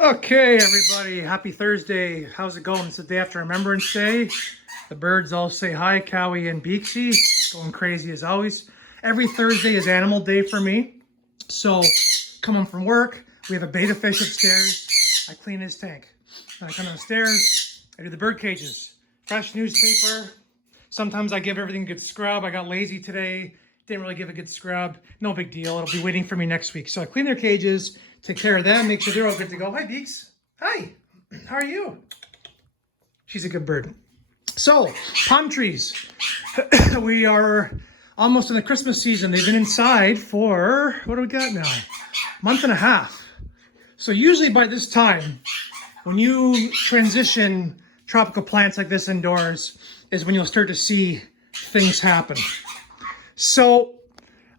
Okay, everybody, happy Thursday. How's it going? It's the day after Remembrance Day. The birds all say hi, Cowie and Beaksy. Going crazy as always. Every Thursday is Animal Day for me. So, come home from work, we have a betta fish upstairs. I clean his tank. Then I come downstairs, I do the bird cages. Fresh newspaper. Sometimes I give everything a good scrub. I got lazy today. Didn't really give a good scrub. No big deal. It'll be waiting for me next week. So I clean their cages, take care of them, make sure they're all good to go. Hi, Beaks. Hi. How are you? She's a good bird. So, palm trees. We are almost in the Christmas season. They've been inside for, what do we got now? Month and a half. So usually by this time, when you transition tropical plants like this indoors, is when you'll start to see things happen. So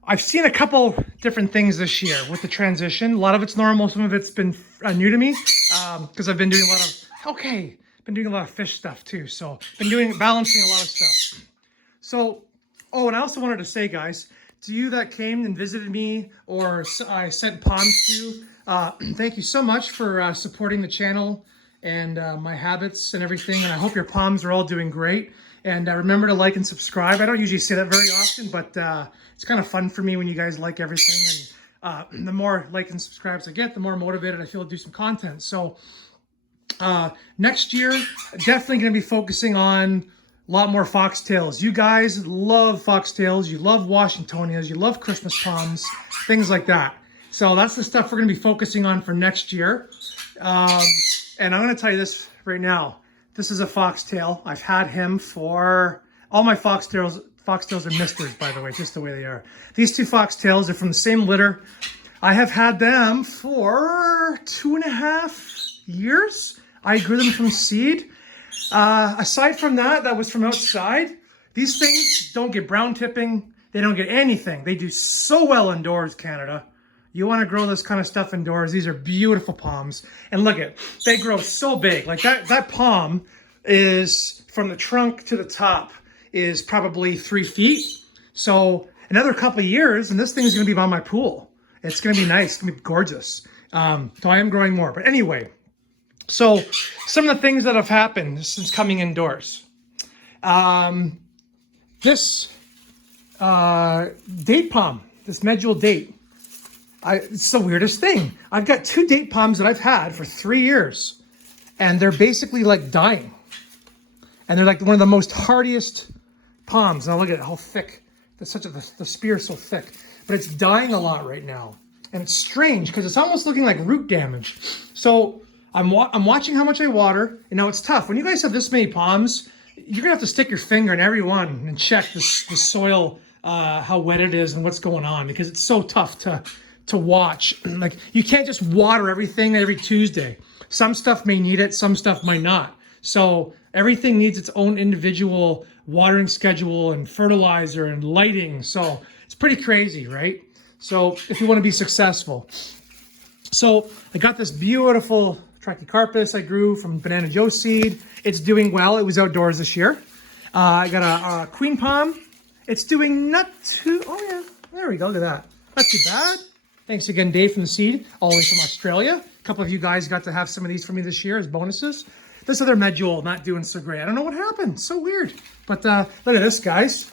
I've seen a couple different things this year with the transition. A lot of it's normal. Some of it's been new to me because I've been doing a lot of fish stuff too. So balancing a lot of stuff. So, and I also wanted to say, guys, to you that came and visited me or I sent palms to, thank you so much for supporting the channel and my habits and everything. And I hope your palms are all doing great. And remember to like and subscribe. I don't usually say that very often, but it's kind of fun for me when you guys like everything. And the more like and subscribes I get, the more motivated I feel to do some content. So next year, definitely going to be focusing on a lot more foxtails. You guys love foxtails. You love Washingtonias. You love Christmas palms, things like that. So that's the stuff we're going to be focusing on for next year. And I'm going to tell you this right now. This is a foxtail. I've had him for all my foxtails. Foxtails are misters, by the way, just the way they are. These two foxtails are from the same litter. I have had them for 2.5 years. I grew them from seed. Aside from that, that was from outside. These things don't get brown tipping. They don't get anything. They do so well indoors, Canada. You want to grow this kind of stuff indoors. These are beautiful palms. And look at, they grow so big. Like that palm is from the trunk to the top is probably 3 feet. So another couple of years and this thing is going to be by my pool. It's going to be nice. It's going to be gorgeous. So I am growing more. But anyway, so some of the things that have happened since coming indoors. This date palm, this medjool date. It's the weirdest thing. I've got 2 date palms that I've had for 3 years, and they're basically like dying. And they're like one of the most hardiest palms. Now look at how thick. The spear is so thick, but it's dying a lot right now, and it's strange because it's almost looking like root damage. So I'm watching how much I water, and now it's tough. When you guys have this many palms, you're gonna have to stick your finger in every one and check the soil, how wet it is and what's going on, because it's so tough to watch. Like, you can't just water everything every Tuesday. Some stuff may need it, some stuff might not. So everything needs its own individual watering schedule and fertilizer and lighting. So it's pretty crazy, right? So if you want to be successful. So I got this beautiful Trachycarpus I grew from Banana Joe seed. It's doing well. It was outdoors this year. I got a queen palm. It's doing oh yeah, there we go, look at that. Not too bad. Thanks again, Dave, from the seed, all the way from Australia. A couple of you guys got to have some of these for me this year as bonuses. This other medjool not doing so great. I don't know what happened. So weird. But look at this, guys.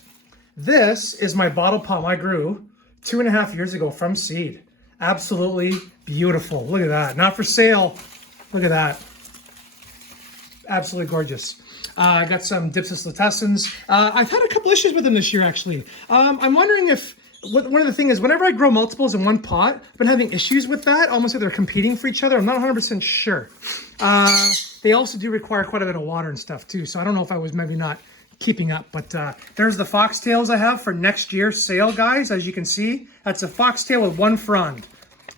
This is my bottle palm I grew 2.5 years ago from seed. Absolutely beautiful. Look at that. Not for sale. Look at that. Absolutely gorgeous. I got some Dipsis lutescens. I've had a couple issues with them this year, actually. I'm wondering if one of the things is whenever I grow multiples in one pot, I've been having issues with that, almost like they're competing for each other. I'm not 100% sure. They also do require quite a bit of water and stuff too, so I don't know if I was maybe not keeping up. But there's the foxtails I have for next year's sale, guys. As you can see, that's a foxtail with 1 frond.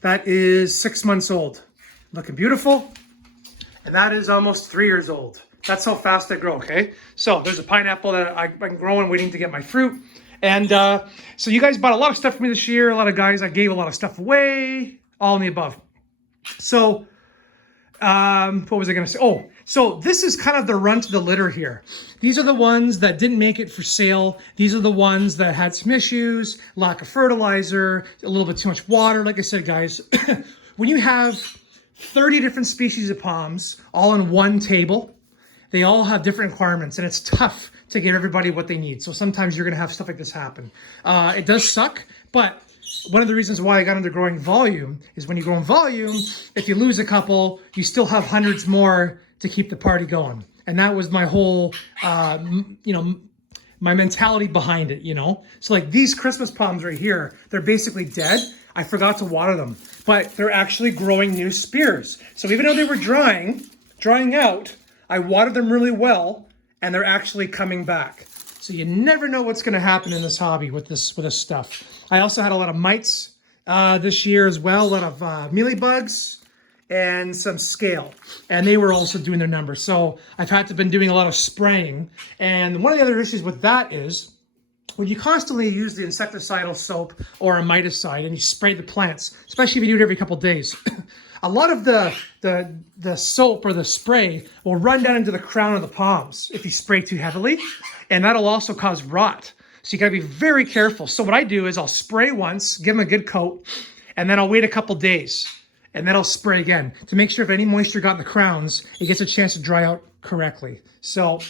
That is 6 months old. Looking beautiful. And that is almost 3 years old. That's how fast I grow, okay? So there's a pineapple that I've been growing, waiting to get my fruit. And so you guys bought a lot of stuff for me this year. A lot of guys, I gave a lot of stuff away, all in the above. So what was I going to say? Oh, so this is kind of the runt of the litter here. These are the ones that didn't make it for sale. These are the ones that had some issues, lack of fertilizer, a little bit too much water. Like I said, guys, when you have 30 different species of palms all on one table. They all have different requirements, and it's tough to give everybody what they need. So sometimes you're gonna have stuff like this happen. It does suck, but one of the reasons why I got into growing volume is when you grow in volume, if you lose a couple, you still have hundreds more to keep the party going. And that was my whole, my mentality behind it, So like these Christmas palms right here, they're basically dead. I forgot to water them, but they're actually growing new spears. So even though they were drying out, I watered them really well, and they're actually coming back. So you never know what's going to happen in this hobby with this stuff. I also had a lot of mites this year as well, a lot of mealybugs and some scale, and they were also doing their numbers. So I've been doing a lot of spraying, and one of the other issues with that is when you constantly use the insecticidal soap or a miticide and you spray the plants, especially if you do it every couple of days, a lot of the soap or the spray will run down into the crown of the palms if you spray too heavily, and that'll also cause rot. So you gotta be very careful. So what I do is I'll spray once, give them a good coat, and then I'll wait a couple days, and then I'll spray again to make sure if any moisture got in the crowns, it gets a chance to dry out correctly. So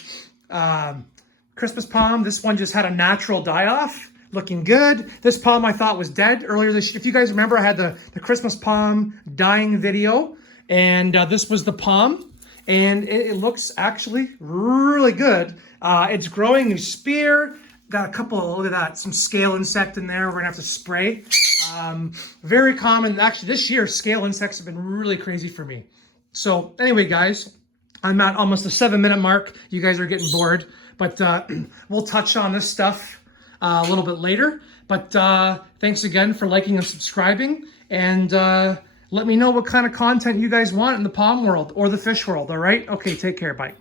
Christmas palm, this one just had a natural die-off, looking good. This palm I thought was dead earlier this year. If you guys remember, I had the Christmas palm dying video, and this was the palm, and it looks actually really good. It's growing new spear. Got a couple, look at that, some scale insect in there. We're gonna have to spray. Very common. Actually, this year, scale insects have been really crazy for me. So anyway, guys, I'm at almost the 7-minute mark. You guys are getting bored, but we'll touch on this stuff a little bit later. But thanks again for liking and subscribing, and let me know what kind of content you guys want in the palm world or the fish world, all right? Okay, take care, bye.